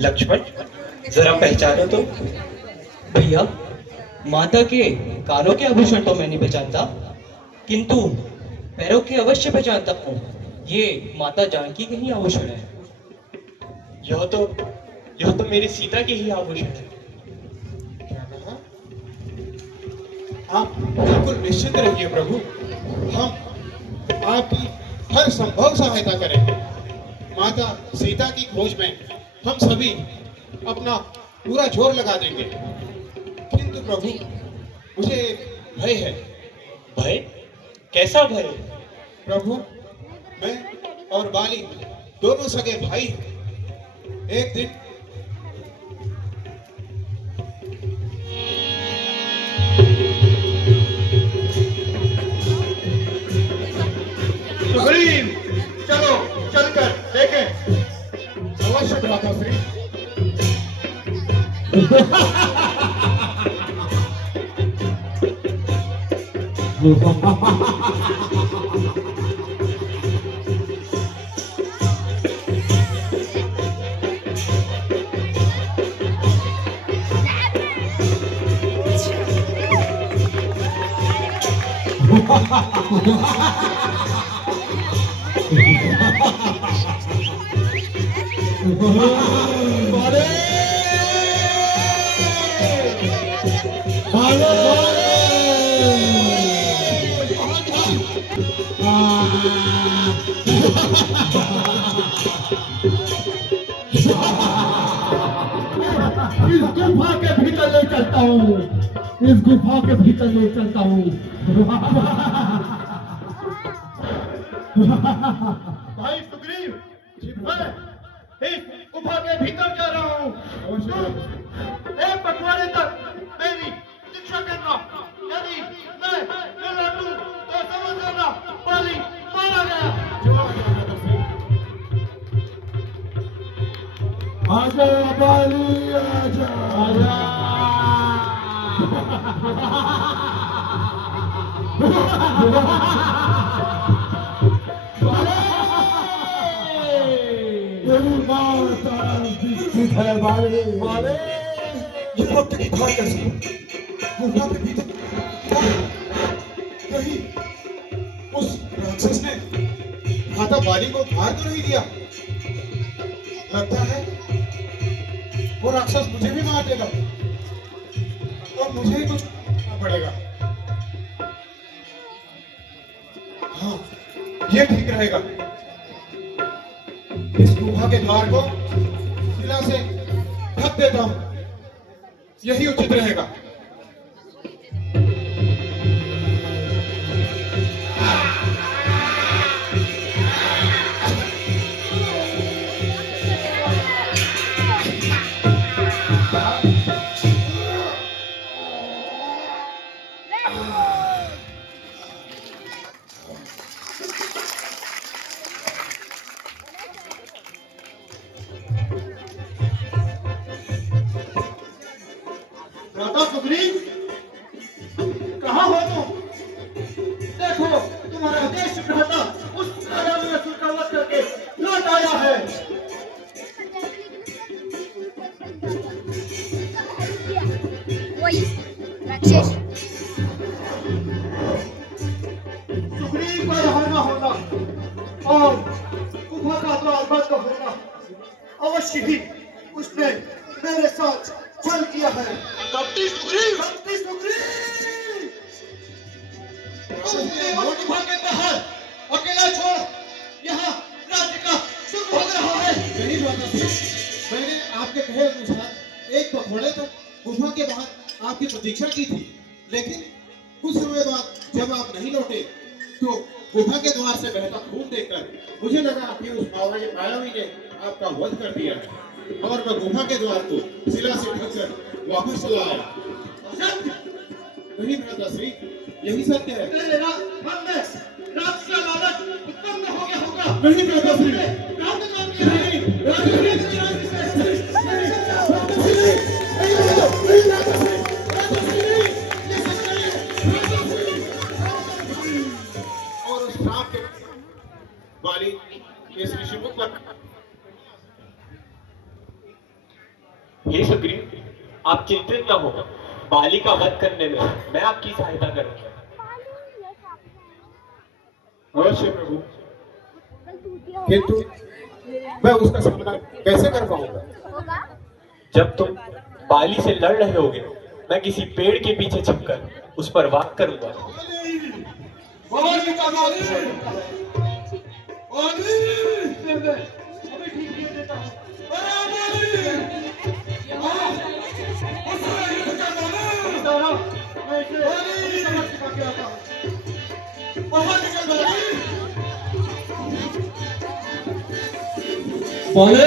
लक्ष्मण, जरा पहचानो तो। भैया, माता के कानों के आभूषण तो मैं नहीं पहचानता, किंतु पैरों के अवश्य पहचानता हूँ। ये माता जानकी के ही आभूषण है। यह तो मेरी सीता के ही आभूषण है। आप बिल्कुल निश्चिंत रहिए प्रभु, हम आपकी हर संभव सहायता करेंगे। माता सीता की खोज में हम सभी अपना पूरा जोर लगा देंगे। किंतु प्रभु, मुझे एक भय है। भय? कैसा भय? प्रभु, मैं और बाली दोनों सगे भाई हैं। एक दिन सुग्रीव, चलो चलकर देखें। अवश्य माता श्री। इस गुफा के भीतर ले चलता हूँ, इस गुफा के भीतर ले चलता हूँ। भाई सुग्रीव, मैं इस गुफा के भीतर जा रहा हूँ। एक पखवाड़े तक मेरी शिक्षा करना, यदि मैं न लौटूं तो समझ लेना बाली मारा गया। आजा बाली आजा, आजा। तेरी माता विकसित है बाली। बाले, ये वक्त की बात कैसे? गुफा के भीतर कहीं उस राक्षस ने माता बाली को मार तो नहीं दिया? लगता है वो राक्षस मुझे भी मार देगा और मुझे ही कुछ करना पड़ेगा। हाँ, ये ठीक रहेगा। इस गुफा के द्वार को शिला से ढक देता हूँ, यही उचित रहेगा। राजा सुग्रीव, कहाँ हो तुम? देखो, तुम्हारा देश भ्राता उस राजा का वध करके लौट आया है। वही राक्षस। सुग्रीव का रहना होना और गुफा का द्वार बंद होना, अवश्य ही उसने मेरे साथ छल किया है। कपटी सुग्रीव, कपटी सुग्रीव! तुमने उस गुफा के बाहर अकेला छोड़ यहाँ राज्य का सुख भोग रहा है। नहीं राजा सिंह, मैंने आपके कहे अनुसार एक पखवाड़े तक गुफा के बाहर आपकी प्रतीक्षा की थी, लेकिन कुछ समय बाद जब आप नहीं लौटे तो गुफा के द्वार से बहता खून देखकर मुझे लगा कि उस मायावी ने आपका वध कर दिया है और मैं गुफा के द्वार को शिला से ढककर वापस चला आया। सत्य नहीं भ्राता श्री, यही सत्य है। तेरे मन में रात का लालच उत्पन्न हो गया होगा। नहीं भ्राता श्री, रात काम किया नहीं, और उस श्राप के बाली के श्री शिवमुख पर। हे सुग्रीव, आप चिंतित न हो, बाली का वध करने में मैं आपकी सहायता करूंगा। अवश्य प्रभु, किंतु मैं उसका सामना कैसे कर पाऊंगा? जब तुम बाली से लड़ रहे होगे, मैं किसी पेड़ के पीछे छिपकर उस पर वार करूंगा। अभी ठीक किए देता हूँ। बाले,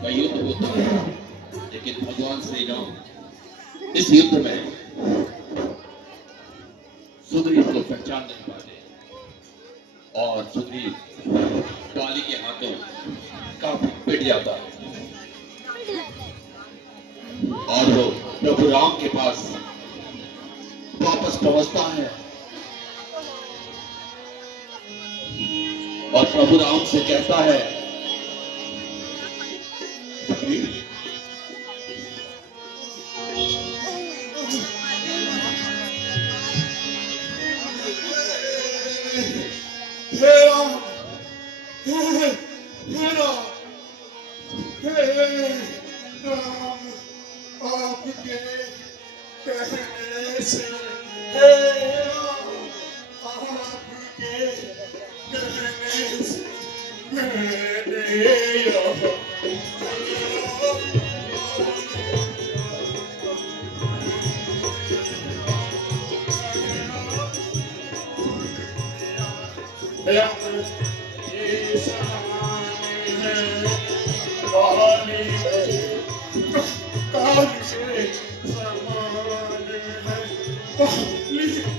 का युद्ध होता है, लेकिन भगवान श्री राम इस युद्ध में सुग्रीव को पहचान नहीं पाते और सुग्रीव बाली के हाथों काफी पिट जाता है और वो प्रभु राम के पास वापस पहुंचता है और प्रभु राम से कहता है, सुग्रीव, आपके कहने से आपके कहने से मैंने यहाँ ये सामने है वाली है काल से समान है लीजिए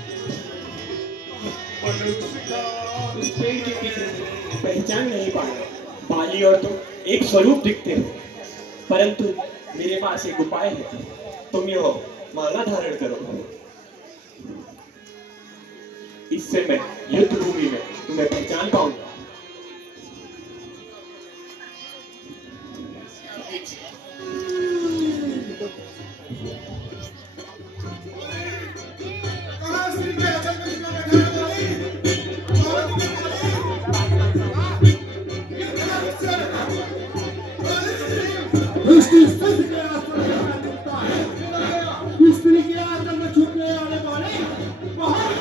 मनुष्य का उस पेड़ के पीछे पहचान नहीं पाया। बाली और तुम एक स्वरूप दिखते हो, परंतु मेरे पास एक उपाय है। तुम यह माला धारण करो, इससे मैं युद्ध भूमि में तुम्हें पहचान पाऊंगा। कहाँ श्री के अचल में इतना बैठा इसकी स्थिति के आसपास में छुपता है। स्त्री के आंचल में छुपने वाले वाले महान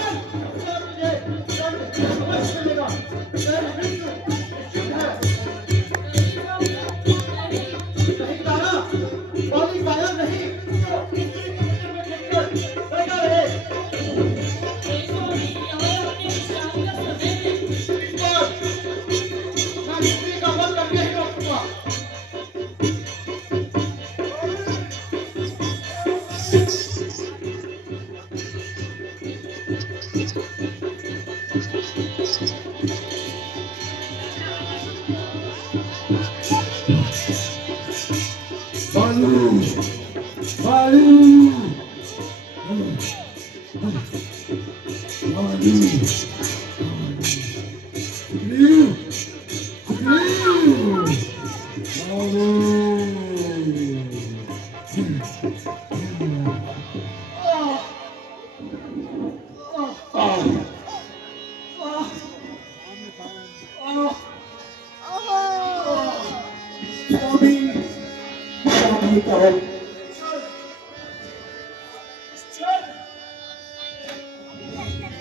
समझ चलेगा। नहीं तारा, बाली गाया नहीं। बैठा रहे। मैं स्त्री का वध करके ही रखूंगा। बालू बालू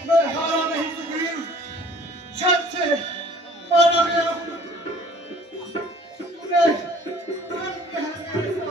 मैं हारा नहीं सुग्रीव, शर्त से मारा गया। तूने प्रण कहने का चल।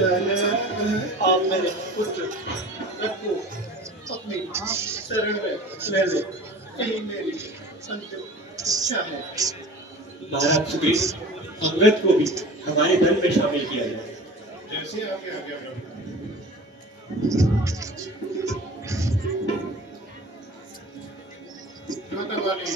आप मेरे पुत्र रघु अपनी शरण में ले ले, यही मेरी अंतिम इच्छा है। महाराज सुग्रीव, अंगद को भी हमारे दल में शामिल किया जाए। जैसे आपके आज्ञा प्रभु। माता वाली